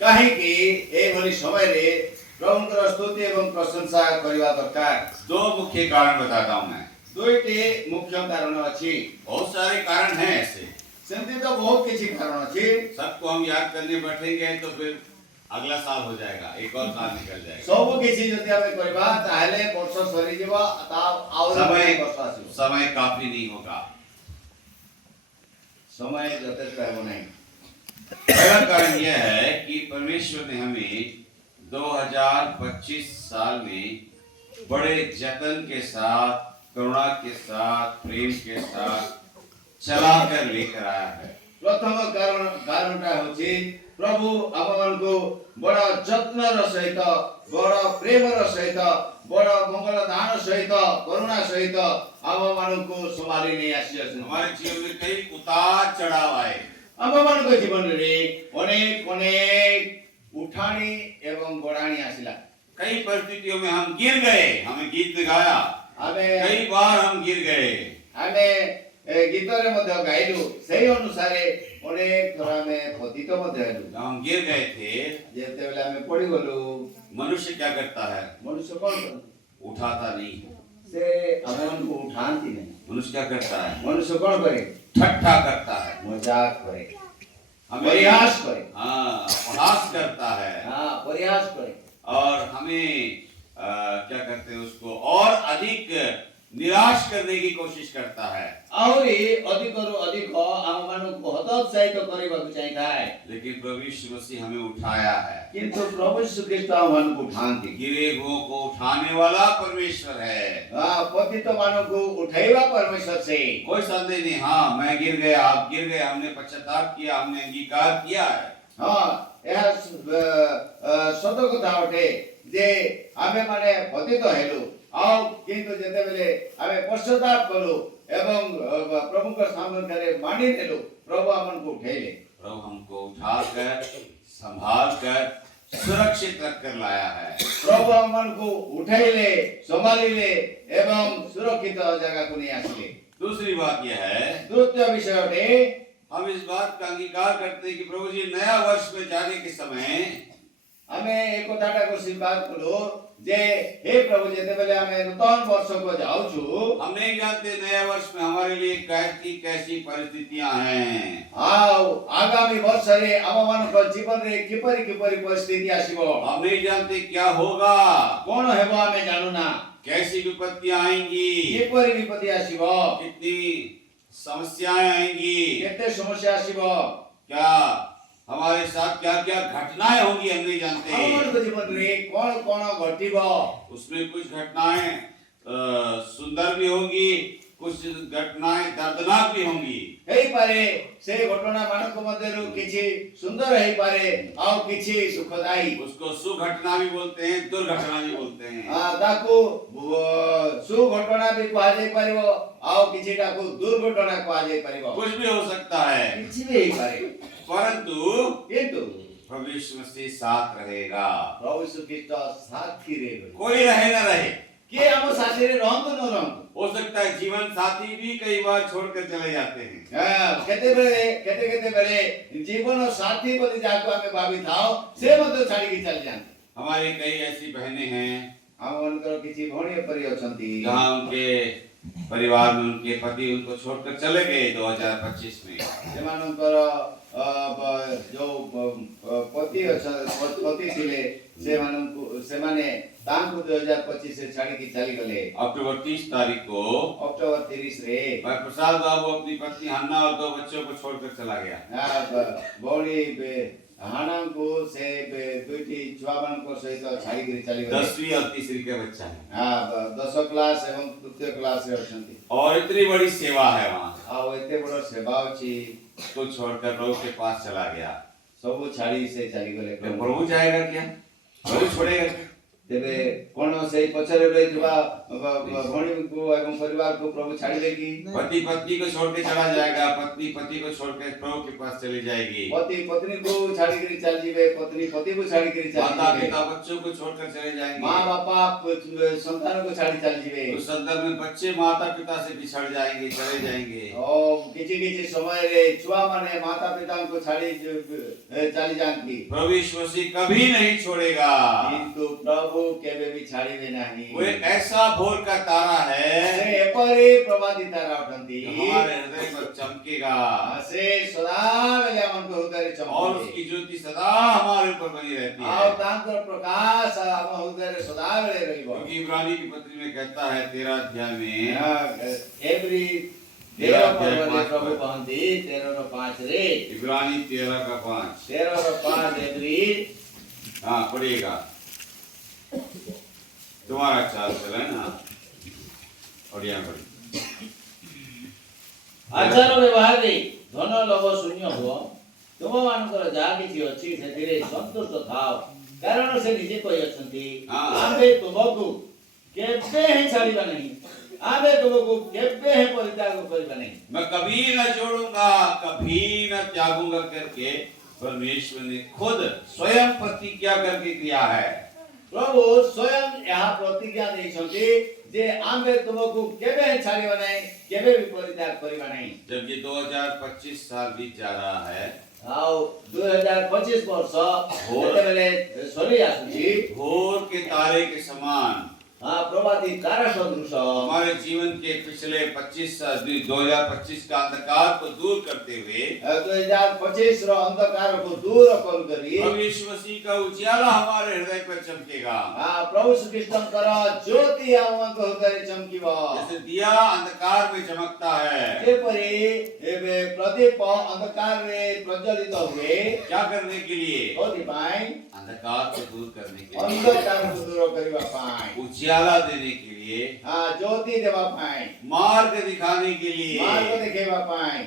କାହିଁକି ଏଭଳି ସମୟରେ ପ୍ରଭୁଙ୍କର ସ୍ତୁତି ଏବଂ ପ୍ରଶଂସା କରିବା ଦରକାର। दो मुख्य कारण बताता हूं मैं। ଦୁଇଟି ମୁଖ୍ୟ କାରଣ ଅଛି। बहुत सारे कारण हैं ऐसे, ସେମିତି ତ ବହୁତ କିଛି କାରଣ ଅଛି। सबको हम याद करने बैठेंगे तो फिर अगला साल हो जाएगा, एक और साल निकल जाएगा। ସବୁ କିଛି ଯଦି ଆମେ କରିବା ତାହେଲେ ବର୍ଷ ସରିଯିବ, ଆହୁରି ବର୍ଷ ଆସିବ। समय काफी नहीं होगा। ସମୟ ଯଥେଷ୍ଟ ହେବ ନାହିଁ। पहला कारण यह है कि परमेश्वर ने हमें 2025 साल में बड़े जतन के साथ, करुणा के साथ, प्रेम के साथ चलाकर लेकर आया है। ପ୍ରଥମ କାରଣଟା ହେଉଛି ପ୍ରଭୁ ଆମମାନଙ୍କୁ ବଡ଼ ଯତ୍ନର ସହିତ, ବଡ଼ ପ୍ରେମର ସହିତ, ବଡ଼ ମଙ୍ଗଳ ଦାନ ସହିତ, କରୁଣା ସହିତ ଆମମାନଙ୍କୁ ସମ୍ଭାଳି ନେଇ ଆସିଛନ୍ତି। हमारे जीवन में कई उतार चढ़ाव आए, ଆମମାନଙ୍କ ଜୀବନରେ ଅନେକ ଅନେକ ଉଠାଣି ଏବଂ ଗଡ଼ାଣି ଆସିଲା। कई परिस्थितियों में हम गिर गए। हमें गीत गाया, ଆମେ कई बार हम गिर गए। ଆମେ ଗୀତରେ ମଧ୍ୟ ଗାଇଲୁ, ସେହି ଅନୁସାରେ ଅନେକ ଥର ଆମେ ପତିତ ମଧ୍ୟ ହେଲୁ। जब हम गिर गए थे, ଯେତେବେଳେ ଆମେ ପଡ଼ିଗଲୁ, मनुष्य क्या करता है? ମନୁଷ୍ୟ କ'ଣ କରନ୍ତି? उठाता नहीं। ସେ ଆମମାନଙ୍କୁ ଉଠାନ୍ତି ନାହିଁ। मनुष्य क्या करता है? ମନୁଷ୍ୟ କ'ଣ କରେ? ठट्ठा करता है, ମଜାକ କରେ, हमें ପରିହାସ କରେ। अपहास करता है हाँ, ପରିହାସ କରେ। और हमें क्या कहते हैं उसको और अधिक निराश करने की कोशिश करता है। ଆହୁରି ଅଧିକରୁ ଅଧିକ ଆମମାନଙ୍କୁ ହତୋତ୍ସାହିତ କରିବାକୁ ଚାହିଁଥାଏ। लेकिन प्रभु यीशु मसीह हमें उठाया है। କିନ୍ତୁ ପ୍ରଭୁ ଯୀଶୁ ଖ୍ରୀଷ୍ଟ ଆମମାନଙ୍କୁ ଉଠାନ୍ତି। गिरे हुओं को उठाने वाला परमेश्वर है। ପତିତ ମାନଙ୍କୁ ଉଠାଇବା ପରମେଶ୍ୱର ସେ। कोई संदेह नहीं। हाँ, मैं गिर गया, आप गिर गए, हमने पश्चाताप किया, हमने अंगीकार किया है। ହଁ, ଏହା ସତ କଥା ଅଟେ ଯେ ଆମେ ମାନେ ପତିତ ହେଲୁ, ଆଉ କିନ୍ତୁ ଯେତେବେଳେ ଆମେ ପଶ୍ଚାତାପ କଲୁ ଏବଂ ପ୍ରଭୁଙ୍କ ସାମ୍ନାରେ ମାନି ନେଲୁ, ପ୍ରଭୁ ଆମକୁ ଉଠେଇଲେ। प्रभु हमको उठाकर, संभाल कर, सुरक्षित रखकर लाया है। ପ୍ରଭୁ ଆମମାନଙ୍କୁ ଉଠେଇଲେ, ସମ୍ଭାଳିଲେ ଏବଂ ସୁରକ୍ଷିତ ଜାଗାକୁ ନେଇ ଆସିଲେ। दूसरी बात यह है, ଦ୍ୱିତୀୟ ବିଷୟଟି, हम इस बात का अंगीकार करते हैं कि प्रभु जी नया वर्ष में जाने के समय ଆମେ ଏ କଥାଟାକୁ ସ୍ୱୀକାର କଲୁ ଯେ हे ପ୍ରଭୁ, ଯେତେବେଳେ ଆମେ ନୂତନ ବର୍ଷକୁ ଯାଉଛୁ, हम नहीं जानते नया वर्ष में हमारे लिए कैसी परिस्थितियां हैं। ଆଉ ଆଗାମୀ ବର୍ଷରେ ଆମମାନଙ୍କ ଜୀବନରେ କିପରି କିପରି ପରିସ୍ଥିତି ଆସିବ, हम नहीं जानते क्या होगा, କଣ ହେବ ଆମେ ଜାଣୁନା। कैसी विपत्तियां आएंगी, କିପରି ବିପତ୍ତି ଆସିବ, कितनी समस्याएं आएंगी, କେତେ ସମସ୍ୟା ଆସିବ, क्या हमारे साथ क्या क्या घटनाएं होंगी, हम नहीं जानते। ଆମମାନଙ୍କ ଜୀବନରେ କଣ କଣ ଘଟିବ। उसमें कुछ घटनाएं सुंदर भी होंगी, कुछ घटनाएं दर्दनाक भी होंगी। ହେଇପାରେ ସେ ଘଟଣା ମାନଙ୍କ ମଧ୍ୟରୁ କିଛି ସୁନ୍ଦର ହେଇପାରେ, ଆଉ କିଛି ସୁଖଦାୟୀ। उसको सुघटना भी बोलते हैं, दुर्घटना भी बोलते हैं। ତାକୁ ସୁଘଟଣା ବି କୁହାଯାଇ ପାରିବ, ଆଉ କିଛିଟାକୁ ଦୁର୍ଘଟଣା କୁହାଯାଇ ପାରିବ। कुछ भी हो सकता है, କିଛି ବି ହେଇପାରେ, परंतु କିନ୍ତୁ प्रभु यीशु मसीह साथ रहेगा। ପ୍ରଭୁ ଯୀଶୁ ଖ୍ରୀଷ୍ଟ ସାଥିରେ ରହିବେ। कोई रहे न रहे, କିଏ ଆମ ସାଥିରେ ରହନ୍ତୁ ନ ରହନ୍ତୁ, हो सकता है जीवन साथी भी कई बार छोड़कर चले जाते हैं। କେତେବେଳେ ଜୀବନ ସାଥୀ ବୋଲି ଯାହାକୁ ଆମେ ଭାବିଥାଉ, ସେ ମଧ୍ୟ ଛାଡ଼ିକି ଚାଲିଯାଆନ୍ତି। हमारी कई ऐसी बहनें हैं ଆମମାନଙ୍କର କିଛି ଭଉଣୀ ଏପରି ଅଛନ୍ତି, जहाँ उनके परिवार में उनके पति उनको छोड़कर चले गए 2025 में। ସେମାନଙ୍କର ଯୋଉ ପତି ଥିଲେ, ସେମାନେ ତାଙ୍କୁ 2025 ଛାଡ଼ିକି ଚାଲିଗଲେ। अक्टूबर 30 तारीख को ଅକ୍ଟୋବର 30ରେ भाई प्रसाद बाबू अपनी पत्नी हन्ना और 2 बच्चों को छोड़कर चला गया। ଭଉଣୀ ହାନାଙ୍କୁ ସେ ଦୁଇଟି ଛୁଆମାନଙ୍କ ସହିତ ଛାଡ଼ିକିରି ଚାଲିଗଲେ। 10वीं और 3री का बच्चा है 10 କ୍ଲାସ ଏବଂ ତୃତୀୟ କ୍ଲାସରେ ଅଛନ୍ତି। और इतनी बड़ी सेवा है वहाँ, ଆଉ ଏତେ ବଡ଼ ସେବା ଅଛି, तो छोड़कर प्रभु के पास चला गया। ସବୁ ଛାଡ଼ି ସେ ଚାଲିଗଲେ। तो प्रभु जाएगा क्या? प्रभु छोड़ेगा क्या? तेबे कोन से पछरे रहितबा भणी को एवं परिवार को प्रभु छाड़िबे कि पति पत्नी को छोड़ के चला जाएगा, पत्नी पति को छोड़ के प्रभु के पास चली जाएगी, पति पत्नी को छाड़ी कर चल जीवे, पत्नी पति को छाड़ी कर चल माता जीवे, पिता बच्चों को छोड़कर चले जाएंगे, माँ बाप संतान को छाड़ी चल जीवे। उस संदर्भ में बच्चे माता पिता से बिछड़ जाएंगे, चले जाएंगे। और किछि समय रे छुआ माने माता पिता को छाड़ी चली जांती। प्रभु यीशु मसीह कभी नहीं छोड़ेगा, किंतु प्रभु केबे भी छाड़ीबे नाही। वो एक ऐसा भोर का तारा है से एपरे प्रभाती तारा उठंती, हमारे हृदय पर चमकेगा, से सदा वेले मन को हृदय चमके, और उसकी ज्योति सदा हमारे ऊपर बनी रहती है। और तांकर प्रकाश हम हृदय सदा वेले रहिबो। क्योंकि इब्रानी की पत्री में कहता है 13 अध्याय में, एवरी 13 पर्वले प्रभु कहंती 13:5 रे, इब्रानी 13:5, 13:5 एवरी। हाँ पढ़िएगा, तुम्हारा ख्याल चले ना, और यहाँ पढ़िए। आचार व्यवहार रे धन लोभ शून्य हुओ, तुम मानकर जहा किछि अछि सेथिरे संतुष्ट थाओ, कारण से निजे कहि अछंती आबे तुमको केबे हे छाड़ीबा नहीं, आबे तुमको केबे हे परित्याग करिबा नहीं। मैं कभी न छोड़ूंगा, कभी न त्यागूंगा करके परमेश्वर ने खुद स्वयं प्रतिज्ञा करके किया है। प्रभु स्वयं यहाँ प्रतिज्ञा देइछंती जे आबे तुमको केबे हे छाड़ीबा नहीं, केबे भी परित्याग करिबा नहीं। जब ये 2025 साल बीत जा रहा है, आओ 2025 वर्ष होते बेले सोली आसुची, भोर के तारे के समान प्रभाती तारा सदृश हमारे जीवन के पिछले 2025 का अंधकार को दूर करते हुए 2025 रो अंधकार को दूर कर करी प्रभु यीशु मसीह का उजियाला हमारे हृदय पर चमकेगा। प्रभु श्री कृष्ण कर ज्योति हमको हृदय चमकीबो, जैसे दिया अंधकार में चमकता है, जेपरि एबे प्रदीप अंधकार रे प्रज्वलित हुए, क्या करने के लिए? होती पाई अंधकार को दूर करने के लिए, अंधकार को दूर करिबा पाई, उजियाला देने के लिए, ज्योति देवा पाई, मार्ग दिखाने के लिए। मार्ग देखेबा पाई।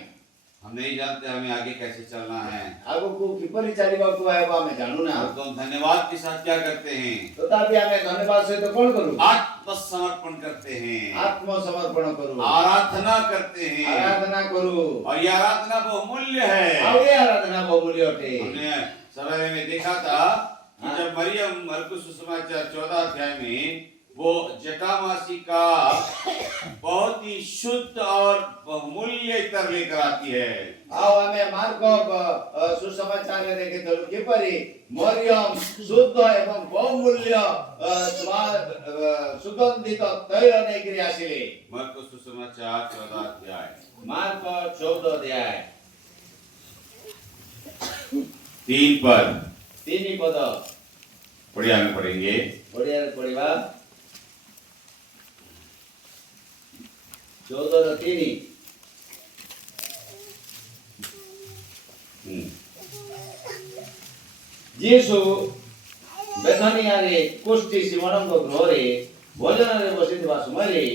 हम नहीं जानते हमें आगे कैसे चलना है, आगो को किपरि चलिबा को आबा में जानू ना, और तुम धन्यवाद के साथ क्या करते हैं? तथापि हमें धन्यवाद से तो कौन करूं? आत्मसमर्पण करते हैं, आत्मसमर्पण करूं, आराधना करते हैं, आराधना करूं, और ये आराधना बहुमूल्य है। और ये आराधना बहुमूल्य होते। हमने सवेरे में देखा था कि जब मरियम मरकुस सुसमाचार 14 अध्याय में वो जटामासी का बहुत ही शुद्ध और बहुमूल्य इत्र लेकर आती है। आओ हमें मार्को सुसमाचार में देखे तो किपरि मरियम शुद्ध एवं बहुमूल्य सुगंधित तैल नेकरी आसिले। मरकुस सुसमाचार 14 अध्याय, मार्को 14 अध्याय 3 पद, 3 पद बढ़िया में पढ़ेंगे, बढ़िया पढ़िबा 14:3। जीसु बेथानिया रे कुष्ठी सिमोनଙ୍କ ଗୃହରେ ଭୋଜନରେ ବସିଥିବା ସମୟରେ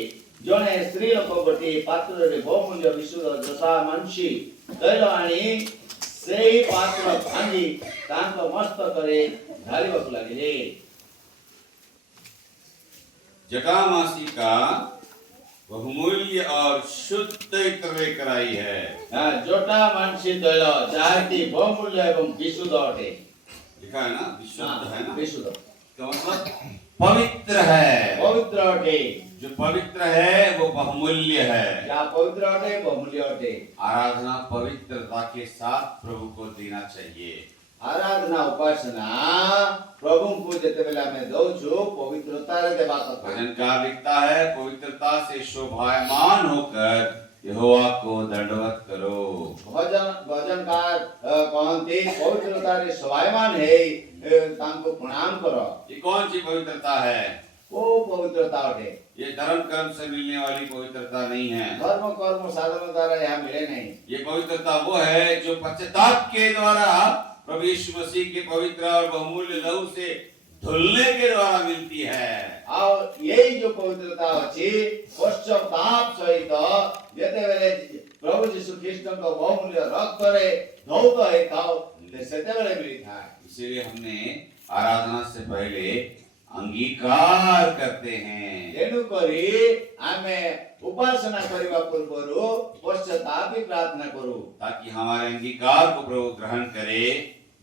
ଜଣେ ସ୍ତ୍ରୀ ଲୋକ ଗୋଟିଏ ପାତ୍ରରେ ବହୁମୂଲ୍ୟ ବିଶୁଦ୍ଧ ଯଶା ମାଂସୀ ତୈଳ ଆଣି ସେହି ପାତ୍ର ଭାଙ୍ଗି ତାଙ୍କ ମସ୍ତକରେ ଢାଳିବାକୁ ଲାଗିଲେ। जटामासी का बहुमूल्य और शुद्ध इत्र लेकर आई है। जोटा मांसी तैल ଯାହାକି ବହୁମୂଲ୍ୟ ଏବଂ ବିଶୁଦ୍ଧ ଅଟେ। लिखा है ना, विशुद्ध है ना, विशुद्ध तो मतलब पवित्र है। पवित्र अटे, जो पवित्र है वो बहुमूल्य है। क्या पवित्र अटे बहुमूल्य अटे। आराधना पवित्रता के साथ प्रभु को देना चाहिए। आराधना उपासना प्रभु को जते बेला में दौछु पवित्रता रे देबा कथा। भजनकार लिखता है, पवित्रता से शोभायमान होकर यहोवा को दंडवत करो। भजनकार कहते पवित्रता रे शोभायमान है तांको प्रणाम करो। ये कौन सी पवित्रता है? वो पवित्रता अटे। ये धर्म कर्म से मिलने वाली पवित्रता नहीं है। धर्म कर्म साधन द्वारा यहाँ मिले नहीं। ये पवित्रता वो है जो पश्चाताप के द्वारा प्रभु यीशु मसीह के पवित्र और बहुमूल्य लहू से धुलने के द्वारा मिलती है। और यही जो पवित्रता अच्छी पश्चाताप सहित जते बेले प्रभु यीशु ख्रीष्ट को बहुमूल्य रक्त रे धौत है ताओ सेते बेले मिली था। इसीलिए हमने आराधना से पहले अंगीकार करते हैं। ତେଣୁକରି ଆମେ ଉପାସନା କରିବା ପୂର୍ବରୁ ପଶ୍ଚାତାପ ପ୍ରାର୍ଥନା କରୁ, ताकि हमारे अंगीकार को प्रभु ग्रहण करे,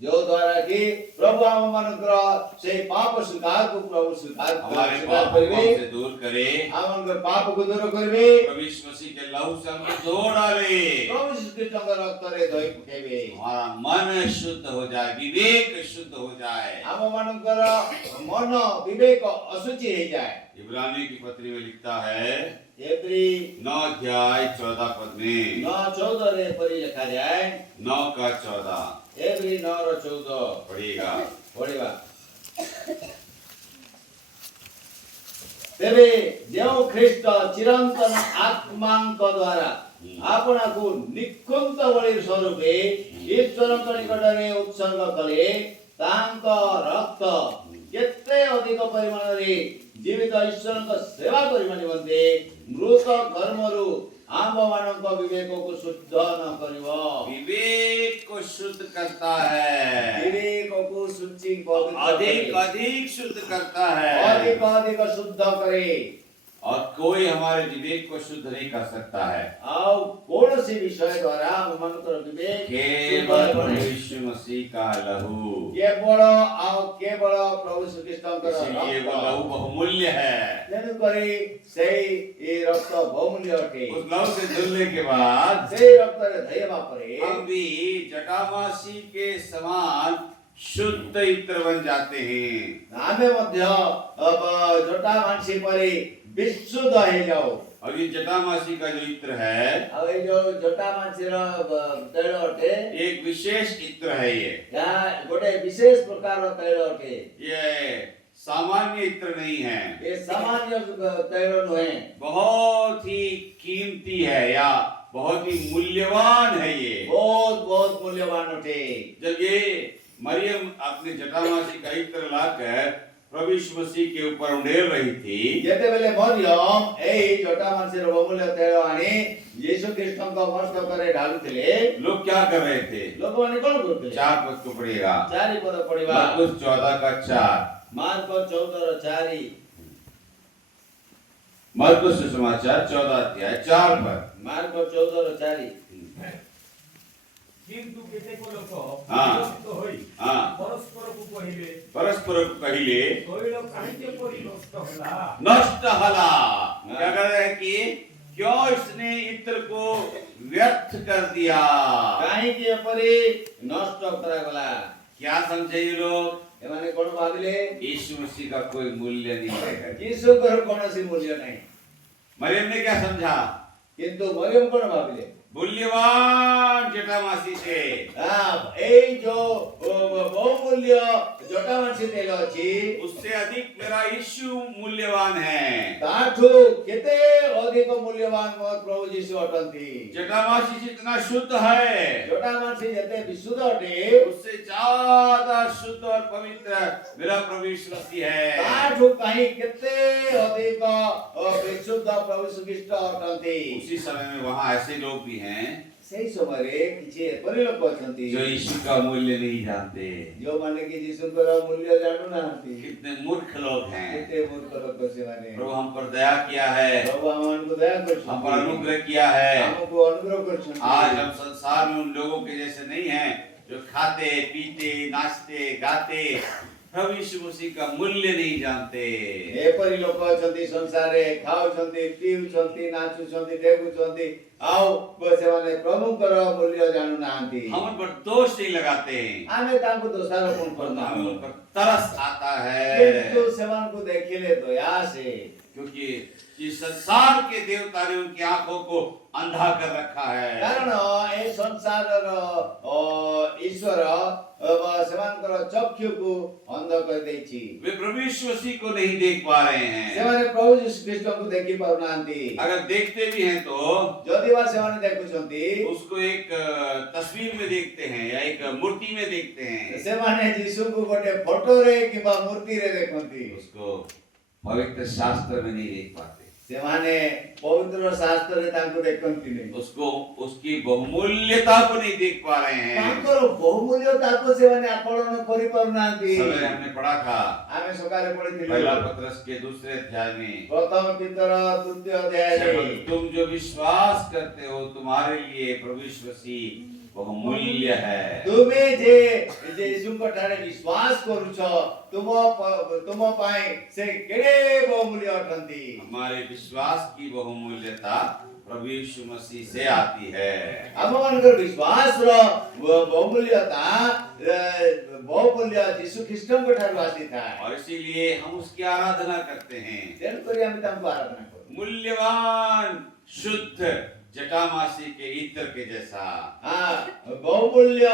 जो द्वारा कि प्रभु ଆମ ମାନଙ୍କର ସେଇ ପାପ ସ୍ୱୀକାରକୁ ପ୍ରଭୁ ସ୍ୱୀକାର हमारे ସ୍ୱୀକାର पाप को କରିବେ, हमसे दूर करे, ଆମ ମାନଙ୍କର ପାପକୁ ଦୂର କରିବେ, प्रभु यीशु मसीह के लहू से हमको धो डाले, ପ୍ରଭୁ ଶ୍ରୀକୃଷ୍ଣଙ୍କ ରକ୍ତରେ ଧୋଇ ପକାଇବେ, हमारा मन शुद्ध हो जाए, विवेक शुद्ध हो जाए। ଆମ ମାନଙ୍କର ମନ ବିବେକ ଅଶୁଚି ହେଇଯାଏ। इब्रानी की पत्री में लिखता है ଏପ୍ରି 9 अध्याय 14 पद में, 9:14 ଏପରି ଲେଖାଯାଏ, 9 का 14 ଏପ୍ରି 9:14 पढ़िएगा। ପଢିବା। ତେବେ ଯେଉଁ ଖ୍ରୀଷ୍ଟ ଚିରନ୍ତନ ଆତ୍ମାଙ୍କ ଦ୍ୱାରା ଆପଣାକୁ ନିକୁନ୍ତ ବଳି ସ୍ୱରୂପେ ଈଶ୍ୱରଙ୍କ ନିକଟରେ ଉତ୍ସର୍ଗ କଲେ, ତାଙ୍କ ରକ୍ତ କେତେ ଅଧିକ ପରିମାଣରେ ଜୀବିତ ଈଶ୍ୱରଙ୍କ ସେବା କରିବା ନିମନ୍ତେ ମୃତ କର୍ମରୁ ଆମ୍ଭମାନଙ୍କ ବିବେକକୁ ଶୁଦ୍ଧ ନ କରିବ। विवेक को शुद्ध करता है, ବିବେକକୁ ଶୁଚି ପବିତ୍ର अधिक କରେ, अधिक शुद्ध करता है, ଅଧିକ ଅଧିକ ଶୁଦ୍ଧ କରେ। और कोई हमारे विवेक को शुद्ध नहीं कर सकता है, ଆଉ କୌଣସି ବିଷୟ ଦ୍ୱାରା ଆମମାନଙ୍କର ବିବେକ ଶୁଦ୍ଧ केवल ହେବ ନାହିଁ। यीशु मसीह का लहू। କେବଳ ଆଉ କେବଳ ପ୍ରଭୁ ଶ୍ରୀକୃଷ୍ଣଙ୍କର इसलिए वो ରକ୍ତ। लहू बहुमूल्य है। ତେଣୁକରି ସେଇ ରକ୍ତ ବହୁମୂଲ୍ୟ ଅଟେ। उस लहू से धुलने के बाद ସେଇ ରକ୍ତରେ ଧୋଇବା ପରେ हम भी जटामासी के समान शुद्ध इत्र बन जाते हैं। ଆମେ ମଧ୍ୟ ଜଟା ମାଂସି ପରି ବିଶୁଦ୍ଧ ହେଇଯାଉ। और ये जटामासी का जो इत्र है, ଆଉ ଏଇ ଯୋଉ ଜଟା ମାଂସିର ତୈଳ ଅଟେ, एक विशेष इत्र है। ଏହା ଗୋଟେ ବିଶେଷ ପ୍ରକାରର ତୈଳ ଅଟେ। ये सामान्य इत्र नहीं है, ଏ ସାମାନ୍ୟ ତୈଳ ନୁହେଁ, बहुत ही कीमती है या बहुत ही मूल्यवान है ये। ବହୁତ ବହୁତ ମୂଲ୍ୟବାନ ଅଟେ। जब ये मरियम अपने जटामासी का इत्र लाकर प्रभु यीशु मसीह के ऊपर उंडेल रही थी, ଯେତେବେଳେ ମରିୟମ ଏଇ ଜଟା ମାଂସିର ବହୁମୂଲ୍ୟ ତୈଳ ଆଣି ଯୀଶୁ ଖ୍ରୀଷ୍ଟଙ୍କ ମସ୍ତକରେ ଢାଳୁଥିଲେ, लोग क्या कर रहे थे? ଲୋକମାନେ କଣ କରୁଥିଲେ? 4 पद को पढ़िएगा। ଚାରି ପଦ ପଢିବା। मरकुस 14 का 4। ମାର୍କ 14:4। मरकुस सुसमाचार 14 अध्याय 4 पद। ମାର୍କ 14:4। କିନ୍ତୁ କେତେକ ଲୋକ ହଁ। ବିରକ୍ତ ହୋଇ हाँ, ପରସ୍ପରକୁ କହିଲେ, परस्पर कहिले ତୈଳ କାହିଁକି ଏପରି ନଷ୍ଟ ହେଲା? नष्ट हला। क्या कर रहे हैं कि क्यों इसने इत्र को व्यर्थ कर दिया? କାହିଁକି ଏପରି ନଷ୍ଟ କରାଗଲା? क्या समझे ये लोग? ଏମାନେ କଣ ଭାବିଲେ? यीशु मसीह का कोई मूल्य नहीं है। ଯୀଶୁଙ୍କର କୌଣସି ମୂଲ୍ୟ ନାହିଁ। मरियम ने क्या समझा? କିନ୍ତୁ ମରିୟମ କଣ ଭାବିଲେ? मूल्यवान जटामासी से ଏଇ ଯୋଉ ବହୁମୂଲ୍ୟ ଜଟା ମାଂସି ତେଲ ଅଛି, उससे अधिक मेरा यीशु मूल्यवान है। ତାଠୁ କେତେ ଅଧିକ ମୂଲ୍ୟବାନ ମୋର ପ୍ରଭୁ ଯୀଶୁ ଅଟନ୍ତି। जटामासी जितना शुद्ध है, ଜଟା ମାଂସି ଯେତେ ବିଶୁଦ୍ଧ ଅଟେ, उससे ज्यादा शुद्ध और पवित्र मेरा प्रभु यीशु मसीह है। ତାଠୁ କାହିଁ କେତେ ଅଧିକ ବିଶୁଦ୍ଧ ପ୍ରଭୁ ଶ୍ରୀଖ୍ରୀଷ୍ଟ ଅଟନ୍ତି। उसी समय में वहाँ ऐसे लोग भी हैं ସେଇ ସମୟରେ କିଛି ଏପରି ଲୋକ ଅଛନ୍ତି जो यीशु का मूल्य नहीं जानते। ଯୋଉମାନେ କି ଯୀଶୁଙ୍କର ମୂଲ୍ୟ ଜାଣୁନାହାନ୍ତି। कितने मूर्ख लोग हैं। କେତେ ମୂର୍ଖ ଲୋକ ସେମାନେ। प्रभु हम पर दया किया है, ପ୍ରଭୁ ଆମମାନଙ୍କୁ ଦୟା हम पर କରିଛନ୍ତି, अनुग्रह किया है। ଆମକୁ ଅନୁଗ୍ରହ କରିଛନ୍ତି। आज हम संसार में उन लोगों के जैसे नहीं हैं जो खाते पीते नाचते गाते प्रभु यीशु मसीह का मूल्य नहीं जानते। ଏପରି ଲୋକ ଅଛନ୍ତି ସଂସାରରେ ଖାଉଛନ୍ତି, ପିଉଛନ୍ତି, ନାଚୁଛନ୍ତି, ଡେଗୁଛନ୍ତି, ଆଉ ସେମାନେ ପ୍ରଭୁଙ୍କର ମୂଲ୍ୟ ଜାଣୁନାହାନ୍ତି। हम उन पर दोष नहीं लगाते हैं, ଆମେ ତାଙ୍କୁ ଦୋଷାରୋପଣ हमें କରୁନାହୁଁ, उन पर तरस आता କିନ୍ତୁ है, ସେମାନଙ୍କୁ ଦେଖିଲେ ଦୟା ଆସେ। क्योंकि इस संसार के देवता ने उनकी आंखों को अंधा कर रखा है। କାରଣ ଏ ସଂସାରର ଈଶ୍ୱର ସେମାନଙ୍କର ଚକ୍ଷୁକୁ ଅନ୍ଧ କରିଦେଇଛି। वे प्रभु यीशु मसीह को नहीं देख पा रहे हैं। ସେମାନେ ପ୍ରଭୁ ଯୀଶୁ ଖ୍ରୀଷ୍ଟଙ୍କୁ ଦେଖି ପାରୁନାହାନ୍ତି। अगर देखते भी हैं तो ଯଦି ବା ସେମାନେ ଦେଖୁଛନ୍ତି, उसको एक तस्वीर में देखते हैं या एक मूर्ति में देखते हैं, ସେମାନେ ଯୀଶୁଙ୍କୁ ଗୋଟେ ଫଟୋରେ କିମ୍ବା ମୂର୍ତ୍ତିରେ ଦେଖନ୍ତି। उसको पवित्र शास्त्र में नहीं देख पाते। ସେମାନେ ପବିତ୍ର ଶାସ୍ତ୍ରରେ ତାଙ୍କୁ ଦେଖନ୍ତିନି। उसको उसकी बहुमूल्यता को नहीं देख पा रहे हैं। ତାଙ୍କର ବହୁମୂଲ୍ୟତାକୁ ସେମାନେ ଆକଳନ କରିପାରୁନାହାନ୍ତି। सवेरे हमने पढ़ा था ଆମେ ସକାଳେ ପଢିଥିଲୁ पहला पत्रस के दूसरे अध्याय में, ପ୍ରଥମ ପିତର ତୃତୀୟ ଅଧ୍ୟାୟରେ तुम जो विश्वास करते हो तुम्हारे लिए प्रभु यीशु मसीह बहुमूल्य है। ତୁମେ ଯେ ଯୀଶୁଙ୍କ ଠାରେ ବିଶ୍ୱାସ କରୁଛ ତୁମ ପାଇଁ ସେ କେଡ଼େ ବହୁମୂଲ୍ୟ ଅଟନ୍ତି। हमारे विश्वास की बहुमूल्यता प्रभु यीशु मसीह से आती है। ଆମମାନଙ୍କର ବିଶ୍ୱାସର ବହୁମୂଲ୍ୟତା ବହୁମୂଲ୍ୟ ଯୀଶୁ ଖ୍ରୀଷ୍ଟଙ୍କ ଠାରୁ ଆସିଥାଏ। और इसीलिए हम उसकी आराधना करते हैं। ତେଣୁକରି ଆମେ ତାଙ୍କୁ ଆରାଧନା କରୁ। मूल्यवान शुद्ध जटामासी के इत्र के जैसा ବହୁମୂଲ୍ୟ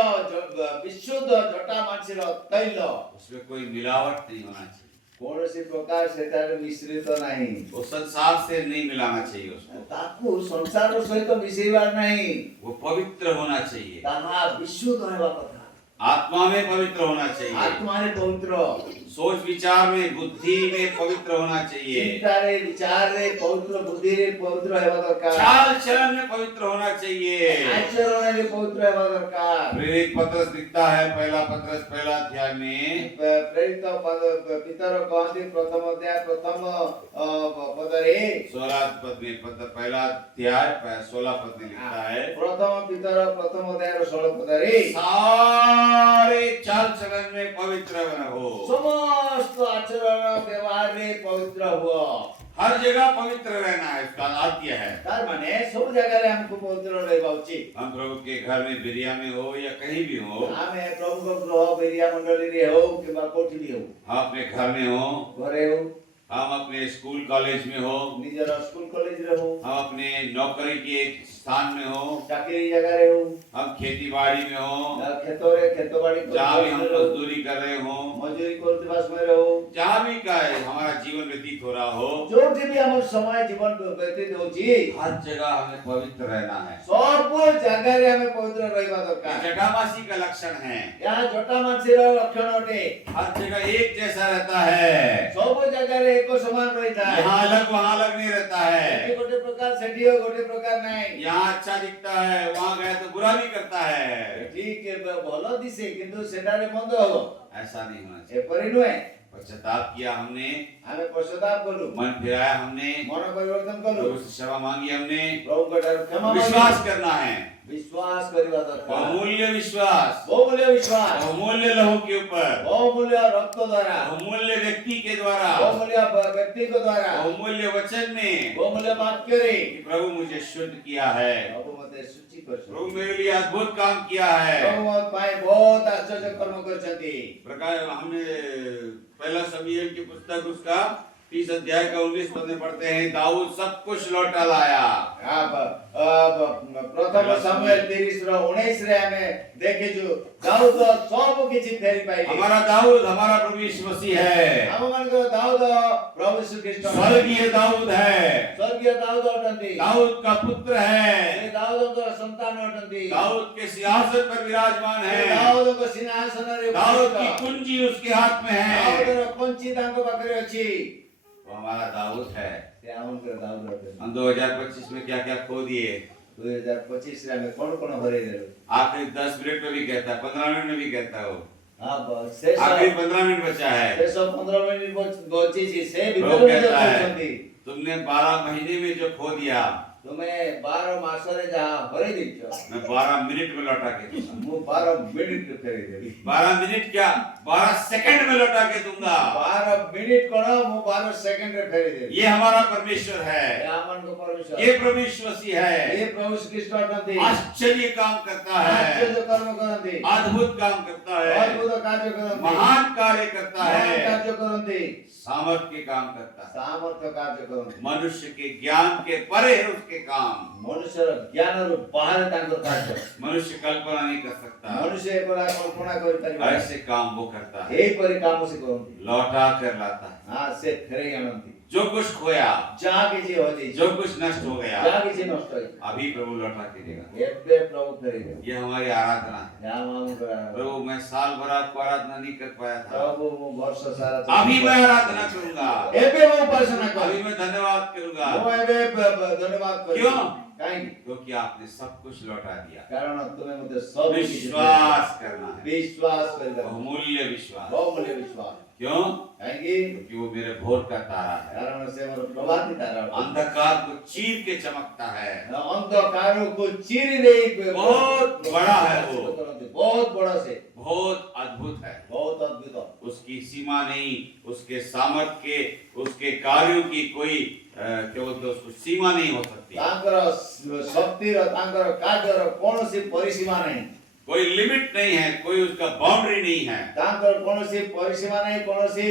ବିଶୁଦ୍ଧ ଜଟା ମାଛିର ତୈଳ उसमें कोई मिलावट नहीं होना चाहिए। କୌଣସି ପ୍ରକାର ସେଠାରେ ମିଶ୍ରିତ ନାହିଁ। वो संसार से नहीं मिलाना चाहिए उसको। ତାକୁ ସଂସାର ସହିତ ମିଶେଇବାର ନାହିଁ। वो पवित्र होना चाहिए। ତାହା ବିଶୁଦ୍ଧ ହେବା କଥା। आत्मा में पवित्र होना चाहिए। ଆତ୍ମାରେ ପବିତ୍ର, सोच विचार में बुद्धि में पवित्र होना चाहिए। ଚିନ୍ତାରେ ବିଚାରରେ ପବିତ୍ର, ବୁଦ୍ଧିରେ ପବିତ୍ର ହେବା ଦରକାର। चाल चलन में पवित्र होना चाहिए। ଆଚରଣରେ ପବିତ୍ର ହେବା ଦରକାର। प्रेरित पत्रस लिखता है पहला पत्रस पहला अध्याय में, ପ୍ରେରିତ ପିତର କହନ୍ତି ପ୍ରଥମ ଅଧ୍ୟାୟ ପ୍ରଥମ ପଦରେ 16 पद में पहला अध्याय 16 पद में लिखता है, ପ୍ରଥମ ପିତର ପ୍ରଥମ ଅଧ୍ୟାୟର 16 ପଦରେ सारे चाल चलन में पवित्र रहो। ସମସ୍ତ ଆଚରଣ ବ୍ୟବହାରରେ ପବିତ୍ର ହୁଅ। हर जगह पवित्र रहना है, इसका आद्य है। ତାର ମାନେ ସବୁ ଜାଗାରେ ଆମକୁ ପବିତ୍ର ରହିବା ଉଚିତ। हम प्रभु के घर में बिरिया में हो या कहीं भी हो, ଆମେ ପ୍ରଭୁଙ୍କ ଗୃହ ବେରିଆ ମଣ୍ଡଳୀରେ ହଉ କିମ୍ବା କୋଉଠି ବି ହଉ, हम अपने घर में हो, ଘରେ ହଉ, हम अपने स्कूल कॉलेज में हो, ନିଜର ସ୍କୁଲ କଲେଜରେ ହଉ, हम अपने नौकरी के स्थान में हो, ଚାକିରି ଜାଗାରେ ହଉ, हम खेती बाड़ी में हो, କ୍ଷେତରେ କ୍ଷେତ ବାଡ଼ି जहाँ भी हम मजदूरी कर रहे हो, ମଜୁରୀ କରୁଥିବା ସମୟରେ ହଉ, जहाँ भी का हमारा जीवन व्यतीत हो रहा हो, ଯୋଉଠି ବି ଆମର ସମୟ ଜୀବନ ବ୍ୟତୀତ ହଉଛି, हर जगह हमें पवित्र रहना है। ସବୁ ଜାଗାରେ ଆମେ ପବିତ୍ର ରହିବା ଦରକାର। जटामासी का लक्षण है, ଏହା ଜଟା ମାଛିର ଲକ୍ଷଣ ଅଟେ। हर जगह एक जैसा रहता है। ସବୁ ଜାଗାରେ ଏକ ସମାନ ରହିଥାଏ। यहाँ अलग वहाँ अलग नहीं रहता ଏଠି है। ଗୋଟେ ପ୍ରକାର ସେଠି ଗୋଟେ ପ୍ରକାର ନାହିଁ। यहाँ अच्छा दिखता है, वहाँ गए तो बुरा भी करता है। ଠିକ ଭଲ ଦିଶେ କିନ୍ତୁ ସେଠାରେ ମନ୍ଦ ହବ, ऐसा नहीं होना चाहिए। ଏପରି ନୁହେଁ। पश्चाताप किया हमने, ଆମେ ପଶ୍ଚାତାପ କଲୁ, मन फिराया हमने, ମନ ପରିବର୍ତ୍ତନ କଲୁ, प्रभु से क्षमा मांगी हमने, ପ୍ରଭୁଙ୍କ ଠାରୁ କ୍ଷମା विश्वास ମାଗିଲୁ। करना है, ବିଶ୍ୱାସ କରିବା ଦରକାର। बहुमूल्य विश्वास, ବହୁମୂଲ୍ୟ ବିଶ୍ୱାସ, बहुमूल्य लहू के ऊपर, ବହୁମୂଲ୍ୟ ରକ୍ତ ଦ୍ୱାରା, बहुमूल्य व्यक्ति के द्वारा, ବହୁମୂଲ୍ୟ ବ୍ୟକ୍ତିଙ୍କ ଦ୍ୱାରା, बहुमूल्य वचन में ବହୁମୂଲ୍ୟ ବାକ୍ୟରେ कि प्रभु मुझे शुद्ध किया है, ପ୍ରଭୁ ମୋତେ ସୂଚି କରିଛନ୍ତି। प्रभु मेरे लिए अद्भुत काम किया है। ପ୍ରଭୁ ମୋ ପାଇଁ ବହୁତ ଆଶ୍ଚର୍ଯ୍ୟ କର୍ମ କରିଛନ୍ତି। प्रकार हमने पहला शमूएल की पुस्तक उसका 30 अध्याय का 19 पद में पढ़ते हैं, दाऊद सब कुछ लौटा लाया। ପ୍ରଥମ ସାମୁଏଲ 30:19 ରେ ଆମେ ଦେଖିଛୁ ଦାଉଦ ସବୁ କିଛି ଫେରି ପାଇଲେ। हमारा दाऊद हमारा प्रभु यीशु मसीह है, ଆମ ମାନଙ୍କର ଦାଉଦ ପ୍ରଭୁ ଶ୍ରୀ କୃଷ୍ଣ स्वर्गीय दाऊद है, ସ୍ୱର୍ଗୀୟ ଦାଉଦ ଅଟନ୍ତି। दाऊद का पुत्र ସେ है, ଦାଉଦଙ୍କର ସନ୍ତାନ ଅଟନ୍ତି। दाऊद के सिंहासन पर विराजमान ସେ है, ଦାଉଦଙ୍କ ସିଂହାସନରେ दाऊद की ଉପସ୍ଥିତ। कुंजी उसके हाथ में है। ଦାଉଦର କଞ୍ଚି ତାଙ୍କ ପାଖରେ ଅଛି। वो हमारा दाऊद है। ସେ ଆମଙ୍କର ଦାଉଦ ଅଟନ୍ତି। हम 2025 में क्या क्या खो दिए। 2025 ରେ ଆମେ କଣ କଣ ହରେଇଦେଲୁ। आखिरी 10 मिनट में भी कहता है, 15 मिनट में भी कहता है वो, ଶେଷ आखिरी 15 मिनट बचा है। 15 मिनिट ବଞ୍ଚିଛି ସେ प्रभु ଭିତରେ कहता है, କହୁଛନ୍ତି तुमने 12 महीने में जो खो दिया, ତୁମେ 12 ମାସରେ ଯାହା ହରେଇ ଦେଇଛ मैं 12 मिनट में लौटा के दूंगा। ମୁଁ 12 ମିନିଟରେ ଫେରେଇଦେବି। 12 मिनट क्या, 12 सेकंड में लौटा के दूंगा। 12 ମିନିଟ କଣ ମୁଁ 12 ସେକେଣ୍ଡରେ ଫେରେଇଦେବି। ये हमारा परमेश्वर है, ଏ ଆମମାନଙ୍କ ପରମେଶ୍ୱର, ये ପ୍ରଭୁ यीशु मसीह है। ଏ ପ୍ରଭୁ ଶ୍ରୀକୃଷ୍ଣ ଅଟନ୍ତି। आश्चर्य काम करता है, ଆଶ୍ଚର୍ଯ୍ୟ କର୍ମ କରନ୍ତି, अद्भुत काम करता है, ଅଦ୍ଭୁତ କାର୍ଯ୍ୟ କରନ୍ତି, महान कार्य करता ମହାନ है, କାର୍ଯ୍ୟ କରନ୍ତି, सामर्थ्य काम करता है। ସାମର୍ଥ୍ୟ କାର୍ଯ୍ୟ କରନ୍ତି। मनुष्य के ज्ञान के परे है उसके काम। ମନୁଷ୍ୟର ଜ୍ଞାନରୁ ବାହାରେ ତାଙ୍କର କାର୍ଯ୍ୟ। मनुष्य कल्पना नहीं कर सकता, ମନୁଷ୍ୟ ଏପରା କଳ୍ପନା କରିପାରିବ ନାହିଁ। ऐसे काम वो करता है, ଏହିପରି କାମ ସେ କରନ୍ତି। लौटा कर लाता है। ସେ ଫେରେଇ ଆଣନ୍ତି। जो कुछ खोया, ଯାହା କିଛି ହଜିଛି, जो कुछ नष्ट हो गया, ଯାହା କିଛି ନଷ୍ଟ ହେଇଛି, अभी प्रभु लौटा के देगा। ଏବେ ପ୍ରଭୁ ଫେରେଇବେ। ये हमारी आराधना है। ଯାହା ମାମୁଁଙ୍କର प्रभु मैं साल भर आपको आराधना नहीं कर पाया था, ପ୍ରଭୁ ମୁଁ ବର୍ଷ ସାରା अभी मैं आराधना करूंगा, ଏବେ ମୁଁ ଉପାସନା अभी କରିବି। मैं धन्यवाद करूंगा। ମୁଁ ଏବେ ଧନ୍ୟବାଦ କରିବି। क्यों? କାହିଁକି? क्योंकि आपने सब कुछ लौटा दिया। କାରଣ ତୁମେ ମୋତେ ସବୁ କିଛି ଦେଇଛ। विश्वास करना है, ବିଶ୍ୱାସ କରିବା, बहुमूल्य विश्वास। ବହୁମୂଲ୍ୟ ବିଶ୍ୱାସ। क्यों? କାହିଁକି? क्योंकि वो मेरे भोर का तारा है, କାରଣ ସେ ମୋର ପ୍ରଭାତୀ ତାରା ଅଟେ। अंधकार को चीर के चमकता है। ଅନ୍ଧକାରକୁ ଚିରି ଦେଇ ବହୁତ ବड़ा है वो। କରନ୍ତି। ବହୁତ ବଡ଼ ସେ, बहुत अद्भुत है। ବହୁତ ଅଦ୍ଭୁତ। उसकी सीमा नहीं, उसके सामर्थ के, उसके कार्यों की कोई क्या बोलते हैं उसको, सीमा नहीं हो सकती। ତାଙ୍କର ଶକ୍ତିର, ତାଙ୍କର କାର୍ଯ୍ୟର କୌଣସି ପରିସୀମା ନାହିଁ। कोई लिमिट नहीं है, कोई उसका बाउंड्री नहीं है, ତାଙ୍କର କୌଣସି ପରିସୀମା ନାହିଁ, କୌଣସି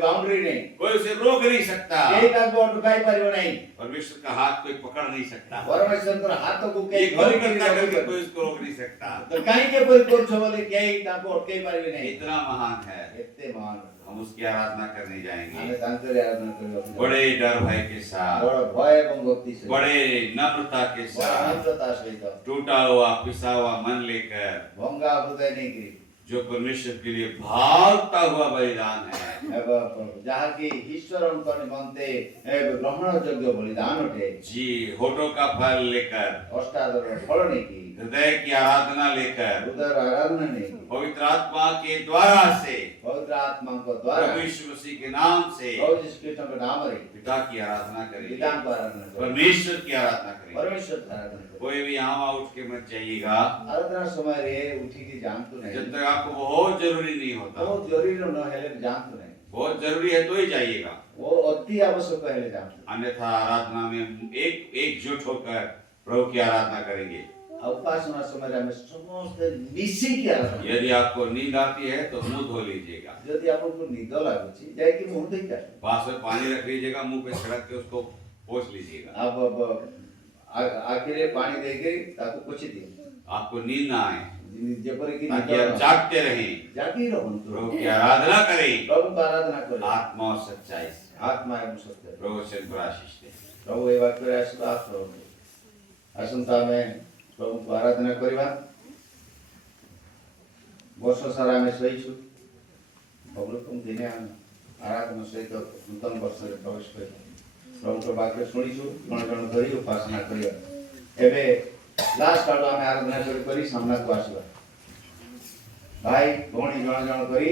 ବାଉଣ୍ଡ୍ରି ନାହିଁ। कोई उसे रोक नहीं सकता। କେହି ତାଙ୍କୁ ଅଟକାଇ ପାରିବ ନାହିଁ। परमेश्वर का हाथ कोई पकड़ नहीं सकता। ପରମେଶ୍ୱରଙ୍କର ହାତକୁ ये କେହି क्यों ଧରିକି करता करके ରଖିପାରିବ। कोई उसको रोक नहीं सकता। ତ କାହିଁକି ଏପରି କରୁଛ ବୋଲି କେହି ତାଙ୍କୁ ଅଟକେଇ ପାରିବେ ନାହିଁ। इतना महान है। ଏତେ ମହାନ हम उसकी आराधना करने ଆମେ जाएंगे ତାଙ୍କରି ଆରାଧନା କରିବାକୁ ଯାଉ। बड़े डर भय के साथ, ବଡ଼ ଭୟ ଏବଂ ଭକ୍ତି ସହିତ, बड़े नम्रता के ବଡ଼ साथ, ନମ୍ରତା ସହିତ, टूटा हुआ पिसा हुआ मन लेकर, ଭଙ୍ଗା ହୃଦୟ ନେଇକିରି, जो परमेश्वर के लिए भागता हुआ बलिदान है। ଯାହାକି ଈଶ୍ୱରଙ୍କ ନିମନ୍ତେ ଗ୍ରହଣ ଯୋଗ୍ୟ ବଳିଦାନ ଅଟେ। जी, होठों का फल लेकर, ଅଷ୍ଟାଦର ଫଳ ନେଇକି, हृदय की आराधना लेकर, ହୃଦୟର ଆରାଧନା ନେଇକି, पवित्र आत्मा के द्वारा से, ପବିତ୍ର ଆତ୍ମାଙ୍କ ଦ୍ୱାରା, प्रभु यीशु मसीह के नाम से ପ୍ରଭୁ ଯୀଶୁ ଖ୍ରୀଷ୍ଟଙ୍କ ନାମରେ पिता की आराधना करेंगे, ପିତାଙ୍କ ଆରାଧନା କର, परमेश्वर की आराधना करेंगे। ପରମେଶ୍ୱର ଆରାଧନା କର। कोई भी यहाँ उठ के मत जाइएगा ଆରାଧନା ସମୟରେ ଉଠିକି ଯାଆନ୍ତୁ ନାହିଁ। जब तक आपको बहुत जरूरी नहीं होता। ବହୁତ ଜରୁରୀ ନ ହେଲେ ଯାଆନ୍ତୁ ନାହିଁ। बहुत जरूरी है तो ही जाइएगा, ଓ ଅତି ଆବଶ୍ୟକ ହେଲେ ଯାଆନ୍ତୁ। अन्यथा आराधना में एकजुट होकर प्रभु की आराधना करेंगे। ଆଉ ଉପାସନା ସମୟରେ ଆମେ ସମସ୍ତେ ମିଶିକି ଆରାଧନା କରୁ। यदि आपको नींद आती है तो मुंह धो लीजिएगा, ଯଦି ଆପଣଙ୍କୁ ନିଦ ଲାଗୁଛି ଯାଇକି ମୁହଁ ଧୋଇକି ଆସନ୍ତୁ। पास में पानी रख लीजिएगा, मुंह पे छिड़क के उसको पोंछ लीजिएगा। ଆଖିରେ ପାଣି ଦେଇକି ତାକୁ ପୋଛି ଦିଅନ୍ତୁ। आपको नींद ना आए, ଯେପରିକି ताकि आप जागते रहें, ଜାଗି ରହନ୍ତୁ। प्रभु की आराधना करें ପ୍ରଭୁଙ୍କ ଆରାଧନା କରେ आत्मा और सच्चाई से। ଆତ୍ମା ଏବଂ ସତ୍ୟ। प्रभु से आशीष दे। ପ୍ରଭୁ ଏ ବାକ୍ୟରେ ଆଶୀର୍ବାଦ କରନ୍ତୁ। ଆସନ୍ତୁ ଆମେ ପ୍ରଭୁଙ୍କୁ ଆରାଧନା କରିବା। ବର୍ଷ ସାରା ଆମେ ଶୋଇଛୁ, ପ୍ରଭୁଙ୍କ ଦିନେ ଆମେ ଆରାଧନା ସହିତ ନୂତନ ବର୍ଷରେ ପ୍ରବେଶ କରିବା। ପ୍ରଭୁଙ୍କ ବାକ୍ୟ ଶୁଣିଛୁ, ଜଣ ଜଣ ଧରି ଉପାସନା କରିବା। ଏବେ ଲାଷ୍ଟ ଆଡ଼ୁ ଆମେ ଆରାଧନା କରି ସାମ୍ନାକୁ ଆସିବା। ଭାଇ ଭଉଣୀ ଜଣ ଜଣ କରି